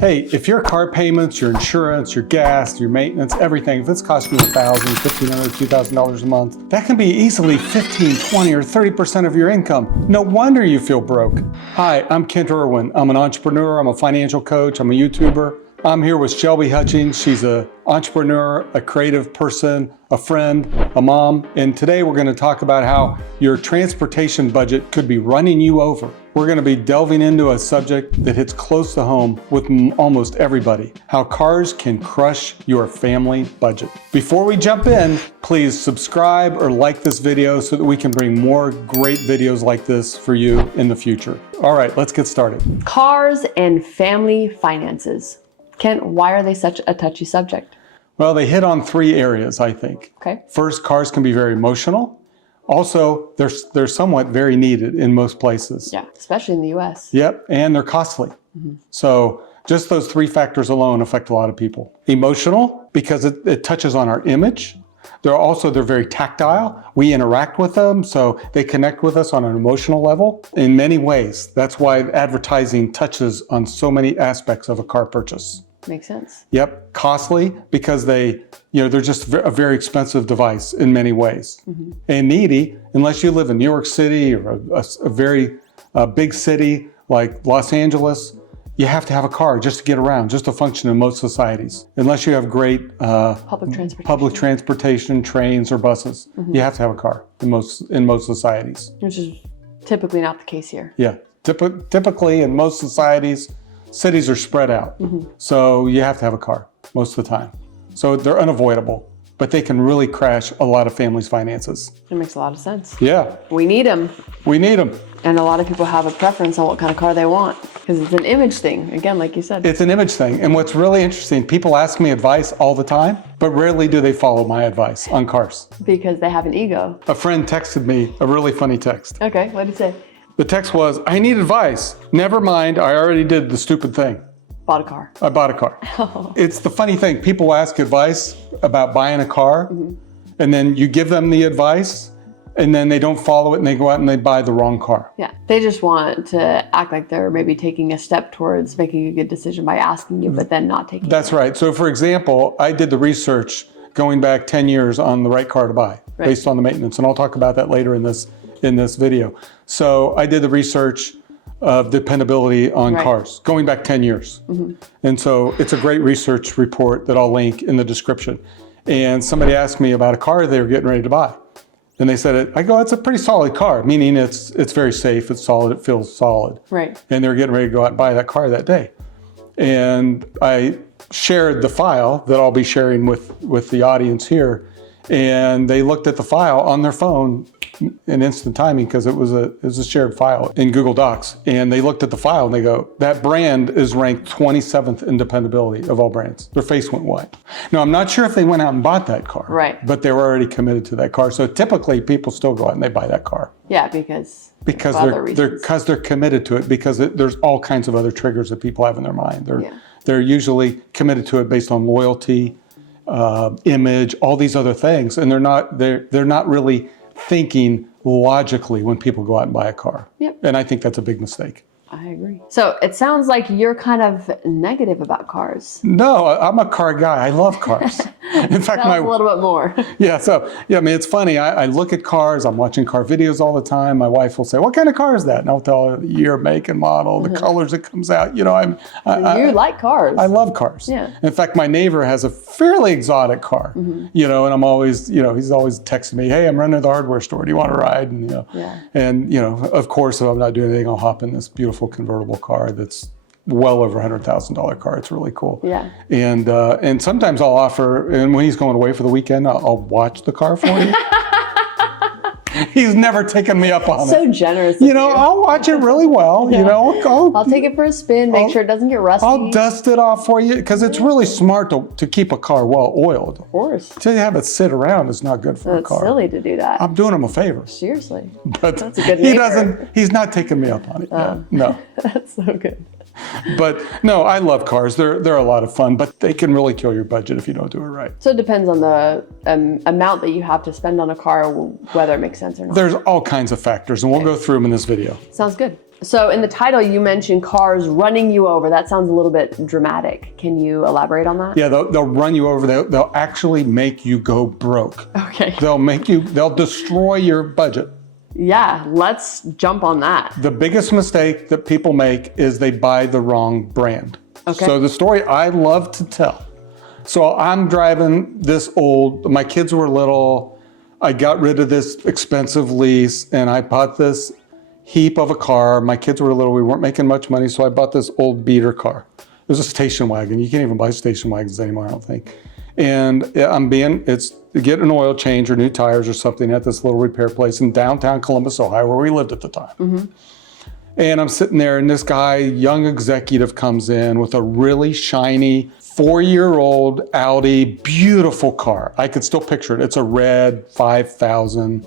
Hey, if your car payments, your insurance, your gas, your maintenance, everything, if it's costing you $1,000, $1,500, $2,000 a month, that can be easily 15, 20, or 30% of your income. No wonder you feel broke. Hi, I'm Kent Irwin. I'm an entrepreneur, I'm a financial coach, I'm a YouTuber. I'm here with Shelby Hutchings. She's an entrepreneur, a creative person, a friend, a mom, and today we're going to talk about how your transportation budget could be running you over. We're going to be delving into a subject that hits close to home with almost everybody, how cars can crush your family budget. Before we jump in, please subscribe or like this video so that we can bring more great videos like this for you in the future. All right, let's get started. Cars and family finances. Kent, why are they such a touchy subject? Well, they hit on three areas, I think. Okay. First, cars can be very emotional. Also, they're somewhat very needed in most places. Yeah, especially in the US. Yep, and they're costly. So just those three factors alone affect a lot of people. Emotional, because it touches on our image. They're very tactile. We interact with them, so they connect with us on an emotional level in many ways. That's why advertising touches on so many aspects of a car purchase. Makes sense. Yep, costly because they're just a very expensive device in many ways. And needy, unless you live in New York City or a very big city like Los Angeles, you have to have a car just to get around, just to function in most societies. Unless you have great public transportation, trains or buses, you have to have a car in most societies. Which is typically not the case here. Yeah, typically in most societies, cities are spread out. So you have to have a car most of the time. So they're unavoidable, but they can really crash a lot of families' finances. It makes a lot of sense. Yeah. We need them. We need them. And a lot of people have a preference on what kind of car they want because it's an image thing. Again, like you said. It's an image thing. And what's really interesting, people ask me advice all the time, but rarely do they follow my advice on cars. Because they have an ego. A friend texted me a really funny text. Okay, what did he say? The text was, I need advice. Never mind, I already did the stupid thing. Bought a car. I bought a car. Oh. It's the funny thing. People ask advice about buying a car, and then you give them the advice, and then they don't follow it, and they go out and they buy the wrong car. Yeah, they just want to act like they're maybe taking a step towards making a good decision by asking you, but then not taking That's right. So for example, I did the research going back 10 years on the right car to buy, based on the maintenance, and I'll talk about that later in this video. So I did the research of dependability on cars going back 10 years. And so it's a great research report that I'll link in the description. And somebody asked me about a car they were getting ready to buy. And they said, I go, it's a pretty solid car, meaning it's very safe, it's solid, it feels solid. Right. And they were getting ready to go out and buy that car that day. And I shared the file that I'll be sharing with the audience here. And they looked at the file on their phone in instant timing because it was a shared file in Google Docs. And they looked at the file and they go, that brand is ranked 27th in dependability of all brands. Their face went white. Now, I'm not sure if they went out and bought that car. Right. But they were already committed to that car. So typically people still go out and they buy that car. Yeah, because they're committed to it, because there's all kinds of other triggers that people have in their mind. They're usually committed to it based on loyalty, image, all these other things, and they're not really thinking logically when people go out and buy a car. Yep. And I think that's a big mistake. I agree. So it sounds like you're kind of negative about cars. No, I'm a car guy. I love cars. In fact, a little bit more. Yeah. So I mean, it's funny. I look at cars. I'm watching car videos all the time. My wife will say, "What kind of car is that?" And I'll tell her the year, make, and model, the colors it comes out. You like cars. I love cars. Yeah. In fact, my neighbor has a fairly exotic car. And I'm always, he's always texting me, "Hey, I'm running to the hardware store. Do you want to ride?" And and of course, if I'm not doing anything, I'll hop in this beautiful convertible car that's well over $100,000 car. It's really cool. Yeah. And sometimes I'll offer, and when he's going away for the weekend, I'll watch the car for you. He's never taken me up on it. So generous. I'll watch it really well. Yeah. I'll take it for a spin, make sure it doesn't get rusty. I'll dust it off for you, because it's really smart to keep a car well oiled. Of course. To have it sit around is not good for a car. It's silly to do that. I'm doing him a favor. Seriously. But that's a good neighbor. He's not taking me up on it. No. That's so good. But no, I love cars. They're a lot of fun, but they can really kill your budget if you don't do it right. So it depends on the amount that you have to spend on a car, whether it makes sense or not. There's all kinds of factors, and we'll go through them in this video. Sounds good. So in the title, you mentioned cars running you over. That sounds a little bit dramatic. Can you elaborate on that? Yeah, they'll run you over. They'll actually make you go broke. Okay. They'll destroy your budget. Yeah, let's jump on that. The biggest mistake that people make is they buy the wrong brand. Okay. So the story I love to tell. So I'm driving this old, my kids were little, I got rid of this expensive lease and I bought this heap of a car. My kids were little, we weren't making much money, so I bought this old beater car. It was a station wagon. You can't even buy station wagons anymore, I don't think. And it's to get an oil change or new tires or something at this little repair place in downtown Columbus, Ohio, where we lived at the time. Mm-hmm. And I'm sitting there and this guy, young executive, comes in with a really shiny 4-year-old Audi, beautiful car. I could still picture it. It's a red 5000.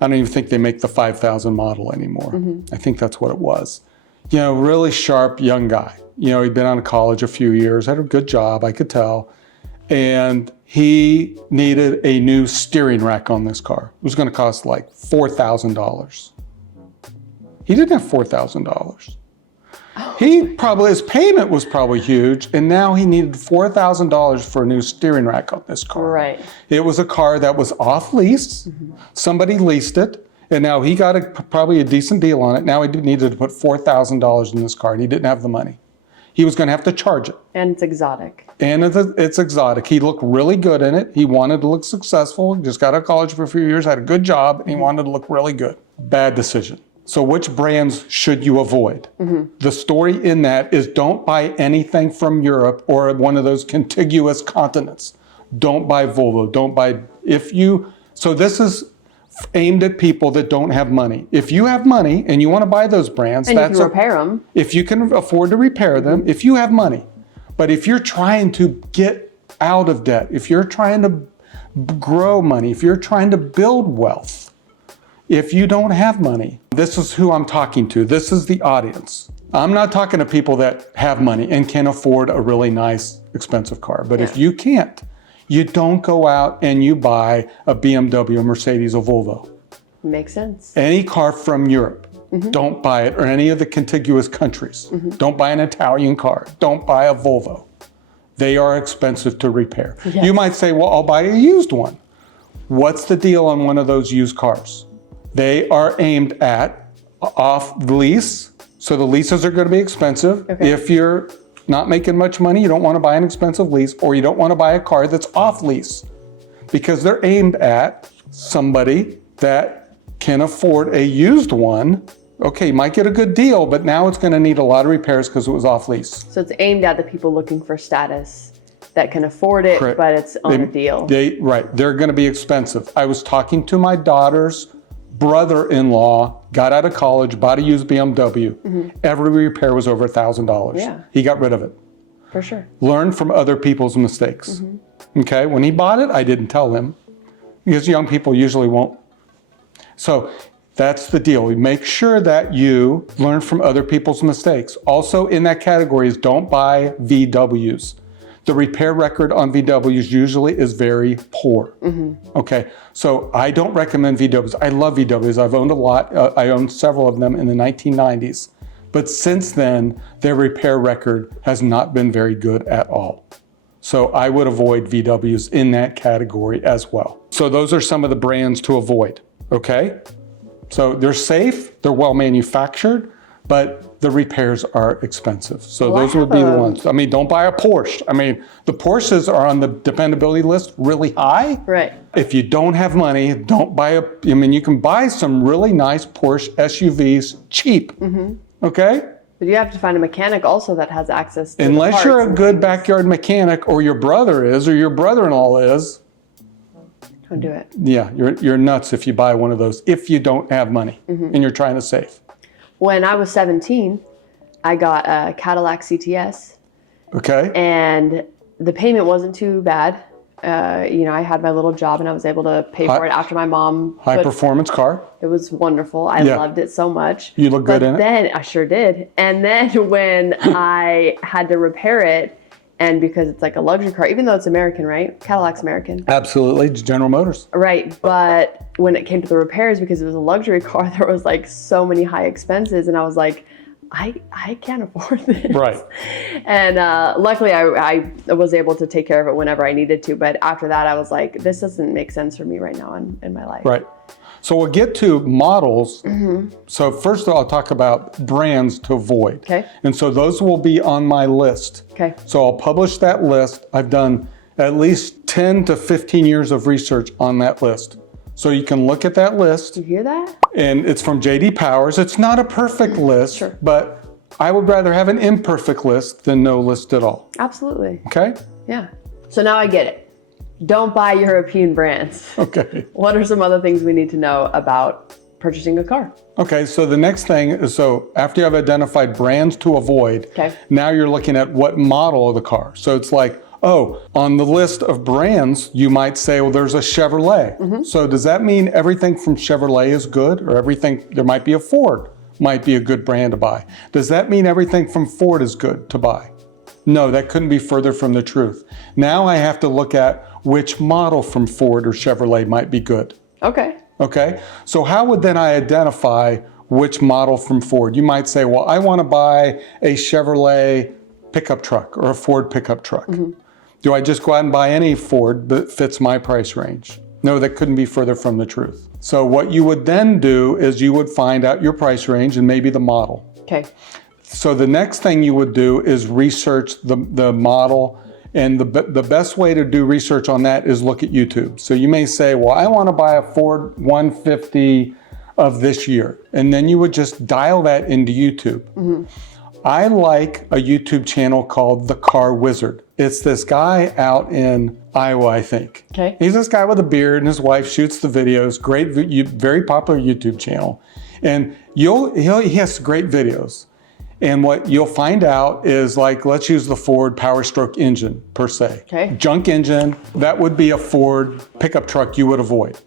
I don't even think they make the 5000 model anymore. Mm-hmm. I think that's what it was. You know, really sharp young guy. You know, he'd been out of college a few years, had a good job, I could tell. And he needed a new steering rack on this car. It was going to cost like $4,000. He didn't have $4,000. His payment was probably huge, and now he needed $4,000 for a new steering rack on this car. Right. It was a car that was off lease. Mm-hmm. Somebody leased it, and now he got probably a decent deal on it. Now he needed to put $4,000 in this car, and he didn't have the money. He was going to have to charge it. And it's exotic. And it's exotic. He looked really good in it. He wanted to look successful. Just got out of college for a few years, had a good job, and he wanted to look really good. Bad decision. So which brands should you avoid? Mm-hmm. The story in that is don't buy anything from Europe or one of those contiguous continents. Don't buy Volvo. So this is aimed at people that don't have money. If you have money and you want to buy those brands, and you can repair them. If you can afford to repair them, if you have money. But if you're trying to get out of debt, if you're trying to grow money, if you're trying to build wealth, if you don't have money, this is who I'm talking to. This is the audience. I'm not talking to people that have money and can afford a really nice, expensive car. But if you can't, you don't go out and you buy a BMW, a Mercedes, a Volvo. Makes sense. Any car from Europe, don't buy it, or any of the contiguous countries. Don't buy an Italian car. Don't buy a Volvo. They are expensive to repair. Yes. You might say, well, I'll buy a used one. What's the deal on one of those used cars? They are aimed at off lease, so the leases are going to be expensive. Okay. If you're not making much money, you don't want to buy an expensive lease, or you don't want to buy a car that's off lease, because they're aimed at somebody that can afford a used one. Okay, you might get a good deal, but now it's going to need a lot of repairs because it was off lease. So it's aimed at the people looking for status that can afford it, correct, but it's on a deal. Right, they're going to be expensive. I was talking to my daughter's brother-in-law, got out of college, bought a used BMW. Mm-hmm. Every repair was over $1,000. Yeah. He got rid of it. For sure. Learn from other people's mistakes. Mm-hmm. Okay, when he bought it, I didn't tell him, because young people usually won't. So that's the deal. We make sure that you learn from other people's mistakes. Also in that category is don't buy VWs. The repair record on VWs usually is very poor. Mm-hmm. Okay, so I don't recommend VWs. I love VWs. I've owned a lot. I owned several of them in the 1990s. But since then, their repair record has not been very good at all. So I would avoid VWs in that category as well. So those are some of the brands to avoid, okay? So they're safe, they're well manufactured, but the repairs are expensive. So those would be the ones. I mean, don't buy a Porsche. I mean, the Porsches are on the dependability list really high. Right. If you don't have money, don't buy you can buy some really nice Porsche SUVs cheap, okay? But you have to find a mechanic also that has access to Unless you're a good backyard mechanic, or your brother is, or your brother-in-law is. Don't do it. Yeah, you're nuts if you buy one of those, if you don't have money and you're trying to save. When I was 17, I got a Cadillac CTS. Okay. And the payment wasn't too bad. I had my little job and I was able to pay for it after my mom. High performance car. It was wonderful. I loved it so much. You look good in it. Then I sure did. And then when I had to repair it, And because it's like a luxury car, even though it's American, right? Cadillac's American. Absolutely, General Motors. Right, but when it came to the repairs, because it was a luxury car, there was like so many high expenses, and I was like, I can't afford this. Right. And luckily, I was able to take care of it whenever I needed to. But after that, I was like, this doesn't make sense for me right now in my life. Right. So we'll get to models. So first I'll talk about brands to avoid. Okay. And so those will be on my list. Okay. So I'll publish that list. I've done at least 10 to 15 years of research on that list. So you can look at that list. You hear that? And it's from J.D. Powers. It's not a perfect list, Sure. but I would rather have an imperfect list than no list at all. Absolutely. Okay? Yeah. So now I get it. Don't buy European brands. Okay. What are some other things we need to know about purchasing a car? Okay, so the next thing is, so after you have identified brands to avoid, Okay. now you're looking at what model of the car. So it's like, oh, on the list of brands, you might say, well, there's a Chevrolet. So does that mean everything from Chevrolet is good, or everything, there might be a Ford, might be a good brand to buy? Does that mean everything from Ford is good to buy? No, that couldn't be further from the truth. Now I have to look at which model from Ford or Chevrolet might be good. Okay. Okay, so how would then I identify which model from Ford? You might say, well, I want to buy a Chevrolet pickup truck or a Ford pickup truck. Do I just go out and buy any Ford that fits my price range? No, that couldn't be further from the truth. So what you would then do is you would find out your price range and maybe the model. Okay. So the next thing you would do is research the model. And the best way to do research on that is look at YouTube. So you may say, well, I want to buy a Ford 150 of this year. And then you would just dial that into YouTube. I like a YouTube channel called The Car Wizard. It's this guy out in Iowa, I think. Okay. He's this guy with a beard and his wife shoots the videos. Great, very popular YouTube channel. And he has great videos. And what you'll find out is, like, let's use the Ford Power Stroke engine per se. Okay. Junk engine, that would be a Ford pickup truck you would avoid.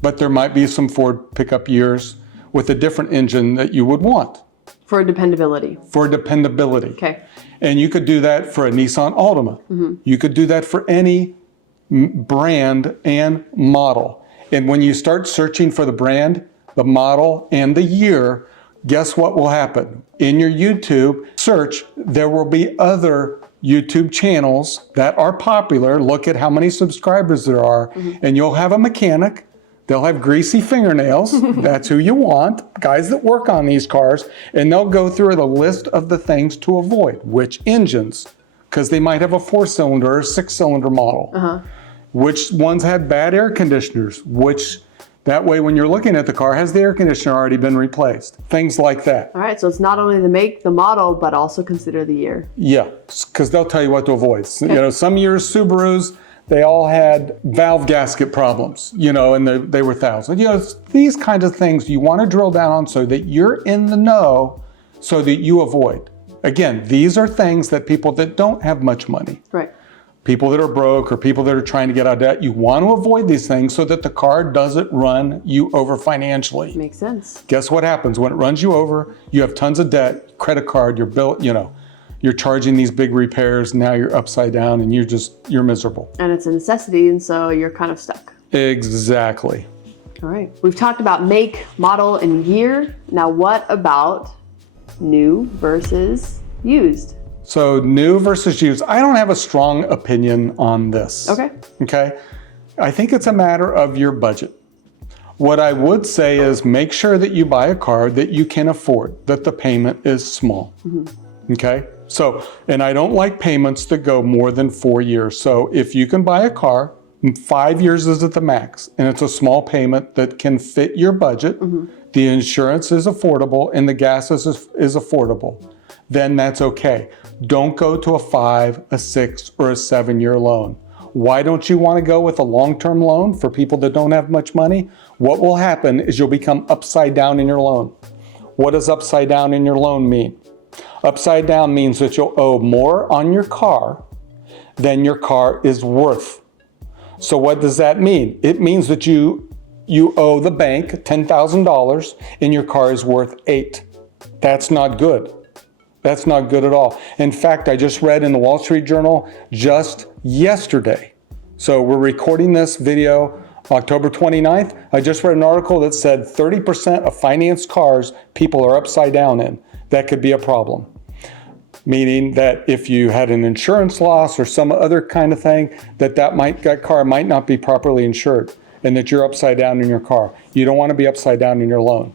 But there might be some Ford pickup years with a different engine that you would want. For dependability. For dependability. Okay. And you could do that for a Nissan Altima. You could do that for any brand and model. And when you start searching for the brand, the model, and the year, guess what will happen? In your YouTube search, there will be other YouTube channels that are popular. Look at how many subscribers there are, and you'll have a mechanic. They'll have greasy fingernails. That's who you want, guys that work on these cars, and they'll go through the list of the things to avoid. Which engines, because they might have a 4-cylinder or a 6-cylinder model. Which ones had bad air conditioners, that way, when you're looking at the car, has the air conditioner already been replaced? Things like that. All right, so it's not only the make, the model, but also consider the year. Yeah, because they'll tell you what to avoid. You know, some years Subarus, they all had valve gasket problems, and they were thousands. These kinds of things you want to drill down on so that you're in the know, so that you avoid. Again, these are things that people that don't have much money. Right. People that are broke or people that are trying to get out of debt, you want to avoid these things so that the car doesn't run you over financially. Makes sense. Guess what happens? When it runs you over, you have tons of debt, credit card, your bill, you're charging these big repairs, now you're upside down and you're miserable. And it's a necessity, and so you're kind of stuck. Exactly. All right. We've talked about make, model, and year. Now what about new versus used? So new versus used, I don't have a strong opinion on this. Okay. I think it's a matter of your budget. What I would say is make sure that you buy a car that you can afford, that the payment is small. Okay. So, and I don't like payments that go more than 4 years. So if you can buy a car, 5 years is at the max, and it's a small payment that can fit your budget, the insurance is affordable, and the gas is affordable, then that's okay. Don't go to a 5, a 6, or a 7-year loan. Why don't you want to go with a long-term loan for people that don't have much money? What will happen is you'll become upside down in your loan. What does upside down in your loan mean? Upside down means that you'll owe more on your car than your car is worth. So what does that mean? It means that you owe the bank $10,000 and your car is worth $8,000. That's not good. That's not good at all. In fact, I just read in the Wall Street Journal just yesterday. So we're recording this video October 29th. I just read an article that said 30% of financed cars people are upside down in. That could be a problem. Meaning that if you had an insurance loss or some other kind of thing, that car might not be properly insured and that you're upside down in your car. You don't want to be upside down in your loan.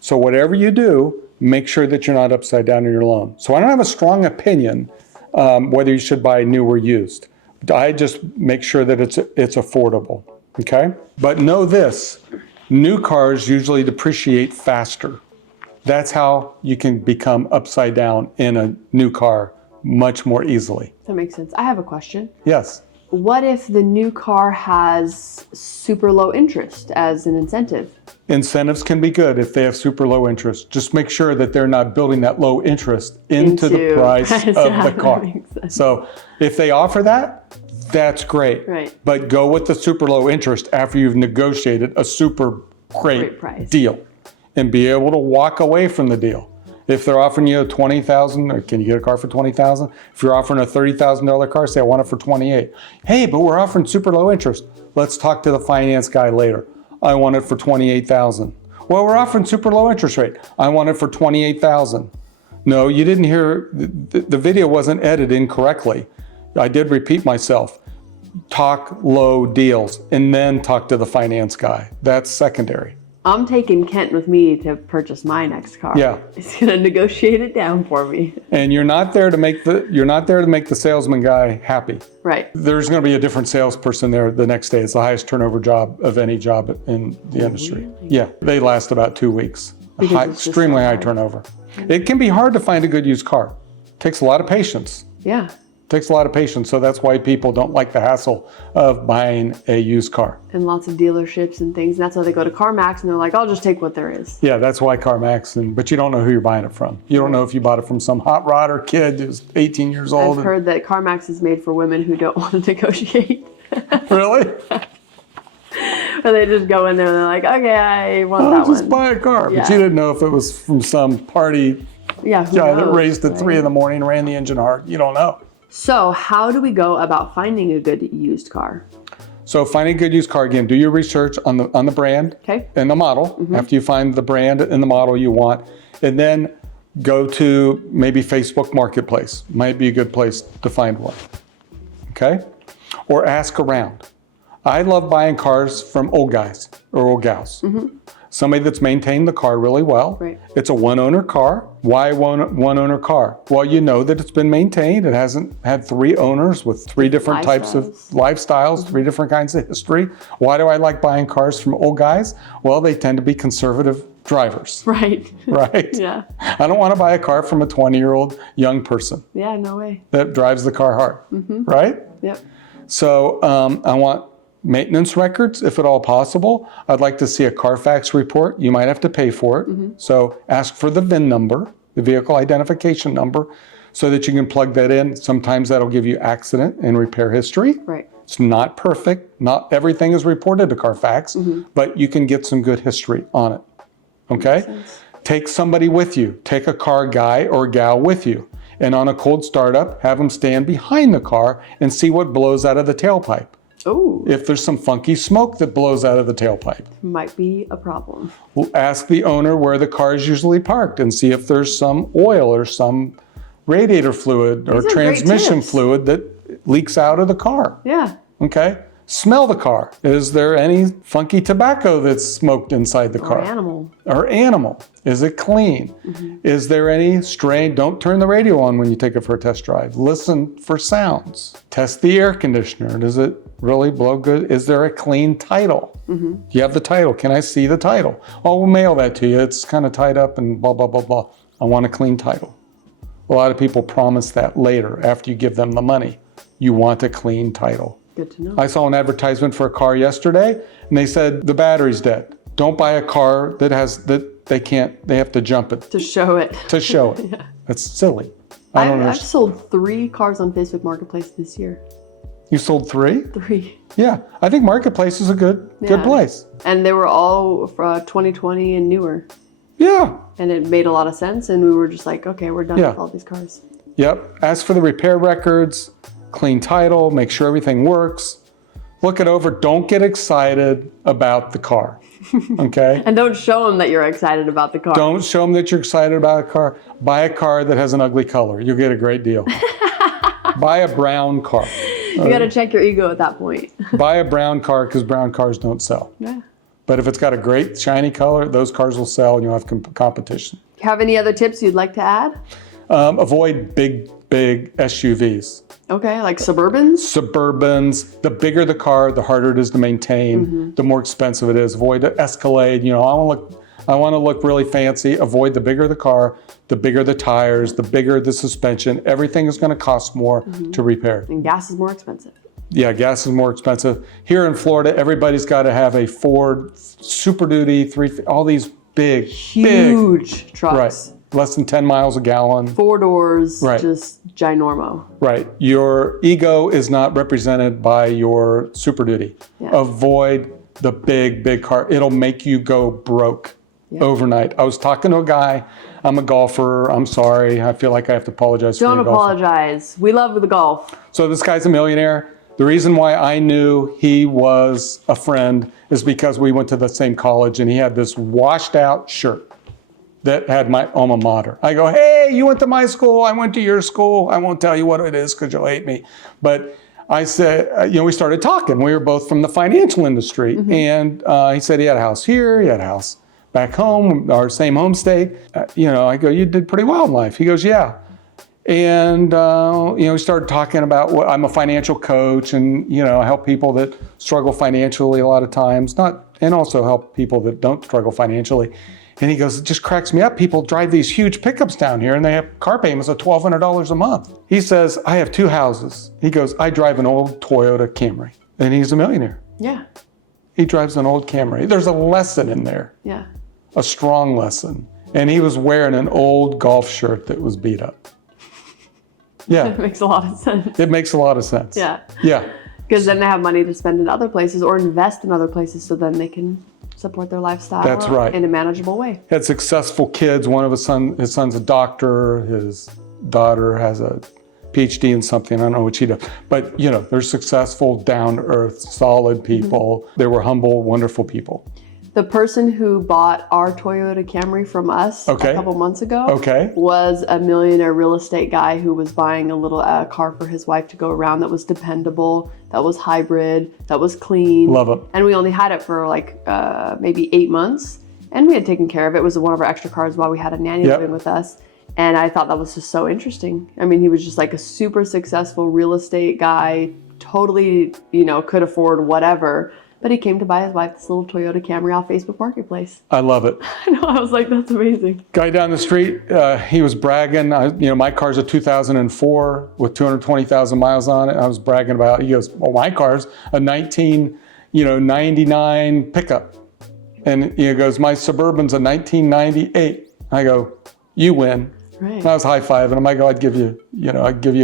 So whatever you do, make sure that you're not upside down in your loan. So I don't have a strong opinion whether you should buy new or used. I just make sure that it's affordable, okay? But know this, new cars usually depreciate faster. That's how you can become upside down in a new car much more easily. That makes sense. I have a question. Yes. What if the new car has super low interest as an incentive? Incentives can be good if they have super low interest. Just make sure that they're not building that low interest into the price of the car. So if they offer that, that's great. Right. But go with the super low interest after you've negotiated a super great price deal and be able to walk away from the deal. If they're offering you $20,000, or can you get a car for $20,000? If you're offering a $30,000 car, say I want it for $28,000. Hey, but we're offering super low interest. Let's talk to the finance guy later. I want it for $28,000. Well, we're offering super low interest rate. I want it for $28,000. No, you didn't hear, the video wasn't edited incorrectly. I did repeat myself. Talk low deals and then talk to the finance guy. That's secondary. I'm taking Kent with me to purchase my next car. Yeah. He's gonna negotiate it down for me. And you're not there to make the salesman guy happy. Right. There's going to be a different salesperson there the next day. It's the highest turnover job of any job in the industry. Really? Yeah, they last about 2 weeks. Extremely high turnover. It can be hard to find a good used car. It takes a lot of patience. Yeah. Takes a lot of patience, so that's why people don't like the hassle of buying a used car. And lots of dealerships and things. And that's why they go to CarMax and they're like, I'll just take what there is. Yeah, that's why CarMax, but you don't know who you're buying it from. You don't know if you bought it from some hot rodder kid who's 18 years old. I've heard that CarMax is made for women who don't want to negotiate. Really? Or they just go in there and they're like, okay, I want that one. Just buy a car. Yeah. But you didn't know if it was from some party guy that raced at 3 in the morning, ran the engine hard. You don't know. So how do we go about finding a good used car? So finding a good used car, again, do your research on the brand and the model. After you find the brand and the model you want, and then go to maybe Facebook Marketplace. Might be a good place to find one. Okay? Or ask around. I love buying cars from old guys or old gals. Somebody that's maintained the car really well. Right. It's a one-owner car. Why one-owner car? Well, you know that it's been maintained. It hasn't had 3 owners with 3 different types of lifestyles, 3 different kinds of history. Why do I like buying cars from old guys? Well, they tend to be conservative drivers. Right. Right? Yeah. I don't want to buy a car from a 20-year-old young person Yeah, no way. that drives the car hard. Right? Yep. So I want maintenance records, if at all possible. I'd like to see a Carfax report. You might have to pay for it. So ask for the VIN number, the vehicle identification number, so that you can plug that in. Sometimes that'll give you accident and repair history. Right. It's not perfect. Not everything is reported to Carfax, but you can get some good history on it. Okay? Take somebody with you. Take a car guy or gal with you. And on a cold startup, have them stand behind the car and see what blows out of the tailpipe. Oh. If there's some funky smoke that blows out of the tailpipe. Might be a problem. Ask the owner where the car is usually parked and see if there's some oil or some radiator fluid or transmission fluid that leaks out of the car. Yeah. Okay? Smell the car. Is there any funky tobacco that's smoked inside the car? Or animal. Is it clean? Is there any strain? Don't turn the radio on when you take it for a test drive. Listen for sounds. Test the air conditioner. Does it really blow good? Is there a clean title? Do you have the title? Can I see the title? Oh, we'll mail that to you. It's kind of tied up and blah, blah, blah, blah. I want a clean title. A lot of people promise that later after you give them the money. You want a clean title. Good to know. I saw an advertisement for a car yesterday, and they said the battery's dead. Don't buy a car that they have to jump it. To show it. To show it. Yeah. It's silly. I don't I've sold 3 cars on Facebook Marketplace this year. You sold 3? 3. Yeah. I think Marketplace is a good place. And they were all 2020 and newer. Yeah. And it made a lot of sense. And we were just like, okay, we're done Yeah. with all these cars. Yep. Ask for the repair records, clean title, make sure everything works. Look it over. Don't get excited about the car. Okay? And don't show them that you're excited about the car. Don't show them that you're excited about a car. Buy a car that has an ugly color. You'll get a great deal. Buy a brown car. You got to check your ego at that point. Buy a brown car because brown cars don't sell. Yeah. But if it's got a great shiny color, those cars will sell and you'll have competition. Do you have any other tips you'd like to add? Avoid big SUVs. Okay, like Suburbans? Suburbans. The bigger the car, the harder it is to maintain, the more expensive it is. Avoid an Escalade. You know, I want to look really fancy. Avoid the bigger the car, the bigger the tires, the bigger the suspension. Everything is going to cost more to repair. And gas is more expensive. Yeah, gas is more expensive. Here in Florida, everybody's got to have a Ford Super Duty, all these Huge trucks. Right. Less than 10 miles a gallon. 4 doors, Right. just ginormo. Right. Your ego is not represented by your Super Duty. Yeah. Avoid the big car. It'll make you go broke overnight. I was talking to a guy. I'm a golfer. I'm sorry. I feel like I have to apologize Don't for your golfer. apologize. We love the golf. So this guy's a millionaire. The reason why I knew he was a friend is because we went to the same college and he had this washed out shirt that had my alma mater. I go, hey, you went to my school. I went to your school. I won't tell you what it is because you'll hate me. But I said, we started talking. We were both from the financial industry. And he said he had a house here. He had a house back home, our same home state. I go, you did pretty well in life. He goes, yeah. And, we started talking about I'm a financial coach and, I help people that struggle financially a lot of times, and also help people that don't struggle financially. And he goes, it just cracks me up. People drive these huge pickups down here and they have car payments of $1,200 a month. He says, I have 2 houses. He goes, I drive an old Toyota Camry. And he's a millionaire. Yeah. He drives an old Camry. There's a lesson in there, Yeah. a strong lesson. And he was wearing an old golf shirt that was beat up. Yeah. It makes a lot of sense. It makes a lot of sense. Yeah. Yeah. Because then they have money to spend in other places or invest in other places so then they can support their lifestyle That's right. in a manageable way. Had successful kids. One of his son's a doctor. His daughter has a PhD in something. I don't know what she does. But, they're successful, down-to-earth, solid people. They were humble, wonderful people. The person who bought our Toyota Camry from us a couple months ago was a millionaire real estate guy who was buying a little car for his wife to go around that was dependable, that was hybrid, that was clean. Love it. And we only had it for maybe 8 months. And we had taken care of it. It was one of our extra cars while we had a nanny living with us. And I thought that was just so interesting. I mean, he was just like a super successful real estate guy, totally, could afford whatever. But he came to buy his wife this little Toyota Camry off Facebook Marketplace. I love it. I know, I was like, that's amazing. Guy down the street, he was bragging. My car's a 2004 with 220,000 miles on it. I was bragging about it. He goes, well, my car's a 99 pickup. And he goes, my Suburban's a 1998. I go, you win. Right. And I was high-fiving him. I go, I'd give you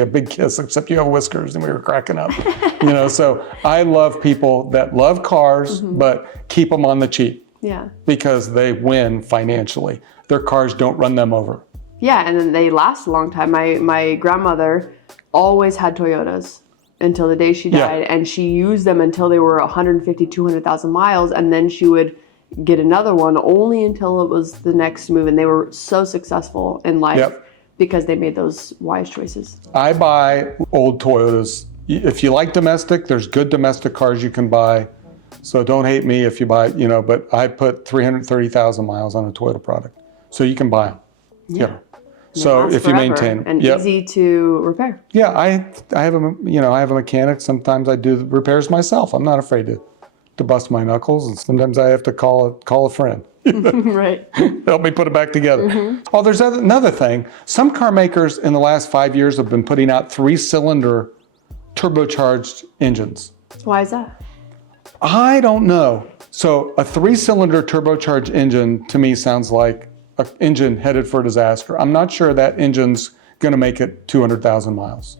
a big kiss, except you have whiskers. And we were cracking up. So I love people that love cars, but keep them on the cheap. Yeah. Because they win financially. Their cars don't run them over. Yeah, and then they last a long time. My grandmother always had Toyotas until the day she died, and she used them until they were 150, 200,000 miles, and then she would get another one only until it was the next move. And they were so successful in life because they made those wise choices. I buy old Toyotas. If you like domestic, there's good domestic cars you can buy. So don't hate me if you buy, but I put 330,000 miles on a Toyota product. So you can buy them. Yeah. So if you maintain them. And easy to repair. Yeah, I have a mechanic. Sometimes I do the repairs myself. I'm not afraid to bust my knuckles, and sometimes I have to call a friend. Right. Help me put it back together. Oh, there's another thing. Some car makers in the last 5 years have been putting out 3-cylinder turbocharged engines. Why is that? I don't know. So a 3-cylinder turbocharged engine to me sounds like an engine headed for disaster. I'm not sure that engine's going to make it 200,000 miles.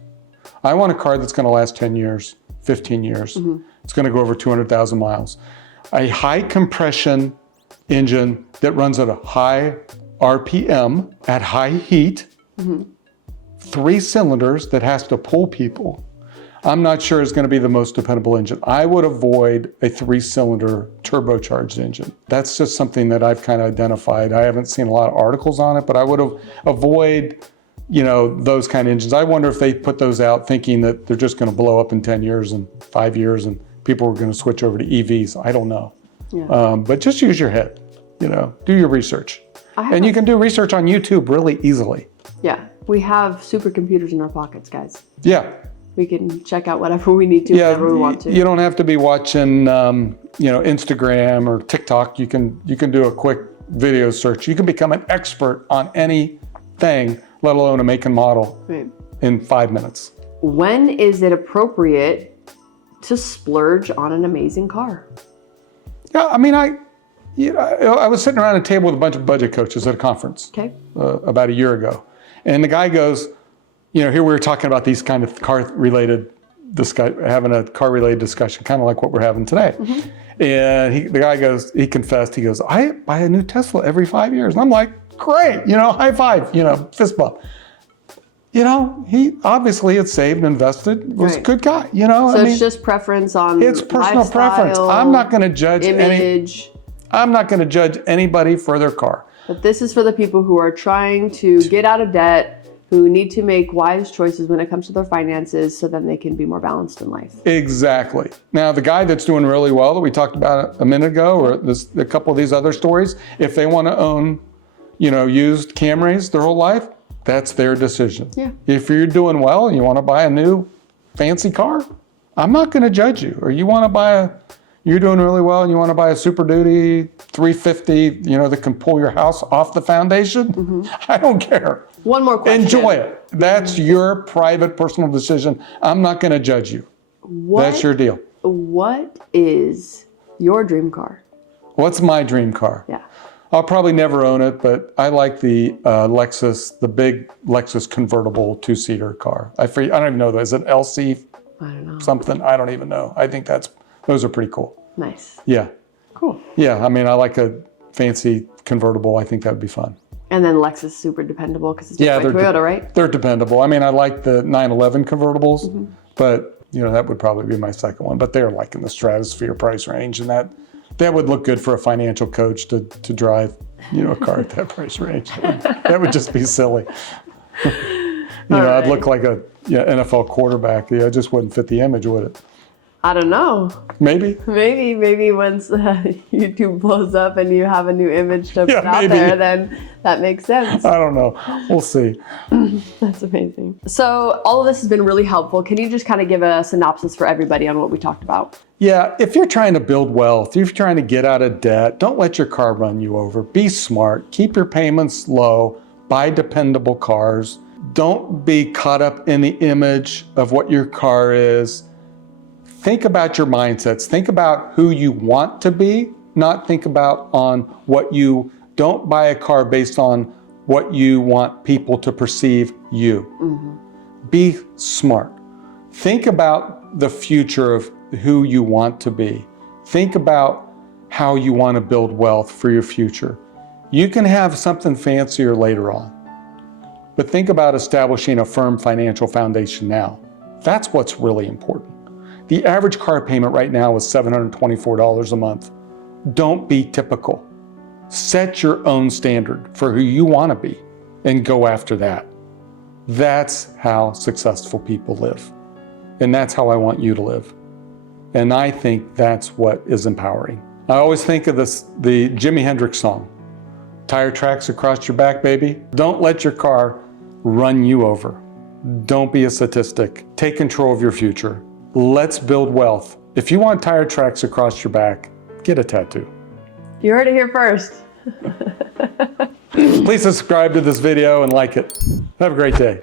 I want a car that's going to last 10 years, 15 years. It's going to go over 200,000 miles. A high compression engine that runs at a high RPM, at high heat, 3 cylinders that has to pull people, I'm not sure is going to be the most dependable engine. I would avoid a 3-cylinder turbocharged engine. That's just something that I've kind of identified. I haven't seen a lot of articles on it, but I would avoid, those kind of engines. I wonder if they put those out thinking that they're just going to blow up in 10 years and 5 years and people are going to switch over to EVs. I don't know. Yeah. But just use your head, do your research. And you can do research on YouTube really easily. Yeah. We have supercomputers in our pockets, guys. Yeah. We can check out whatever we need to whenever we want to. You don't have to be watching, Instagram or TikTok. You can do a quick video search. You can become an expert on anything, let alone a make and model, in 5 minutes. When is it appropriate to splurge on an amazing car? Yeah, I mean, I was sitting around a table with a bunch of budget coaches at a conference about a year ago, and the guy goes, here we were talking about these kind of having a car-related discussion, kind of like what we're having today. And the guy goes, he confessed, he goes, I buy a new Tesla every 5 years. And I'm like, great, high five, fist bump. He obviously had saved and invested, was a good guy, So it's just preference on it's personal preference. I'm not going to judge I'm not going to judge anybody for their car. But this is for the people who are trying to get out of debt, who need to make wise choices when it comes to their finances so then they can be more balanced in life. Exactly. Now, the guy that's doing really well that we talked about a minute ago, or a couple of these other stories, if they want to own, used Camrys their whole life, that's their decision. Yeah. If you're doing well and you want to buy a new fancy car, I'm not going to judge you. Or you want to you're doing really well and you want to buy a Super Duty 350, that can pull your house off the foundation, I don't care. One more question. Enjoy it. That's your private, personal decision. I'm not going to judge you. That's your deal. What is your dream car? What's my dream car? Yeah. I'll probably never own it, but I like the the big Lexus convertible 2-seater car. I don't even know. Is it LC? I don't know. Something? I don't even know. I think those are pretty cool. Nice. Yeah. Cool. Yeah. I mean, I like a fancy convertible. I think that would be fun. And then Lexus is super dependable because it's just like Toyota, right? They're dependable. I mean, I like the 911 convertibles, but that would probably be my second one. But they're like in the stratosphere price range, and that would look good for a financial coach to drive, a car at that price range. That would just be silly. I'd look like a NFL quarterback. I just wouldn't fit the image, would it? I don't know. Maybe once YouTube blows up and you have a new image to put out there, then that makes sense. I don't know. We'll see. That's amazing. So all of this has been really helpful. Can you just kind of give a synopsis for everybody on what we talked about? Yeah, if you're trying to build wealth, if you're trying to get out of debt, don't let your car run you over. Be smart. Keep your payments low. Buy dependable cars. Don't be caught up in the image of what your car is. Think about your mindsets. Think about who you want to be, not think about on what you don't buy a car based on what you want people to perceive you. Be smart. Think about the future of who you want to be. Think about how you want to build wealth for your future. You can have something fancier later on, but think about establishing a firm financial foundation now. That's what's really important. The average car payment right now is $724 a month. Don't be typical. Set your own standard for who you want to be and go after that. That's how successful people live. And that's how I want you to live. And I think that's what is empowering. I always think of the Jimi Hendrix song, tire tracks across your back, baby. Don't let your car run you over. Don't be a statistic. Take control of your future. Let's build wealth. If you want tire tracks across your back, get a tattoo. You heard it here first. Please subscribe to this video and like it. Have a great day.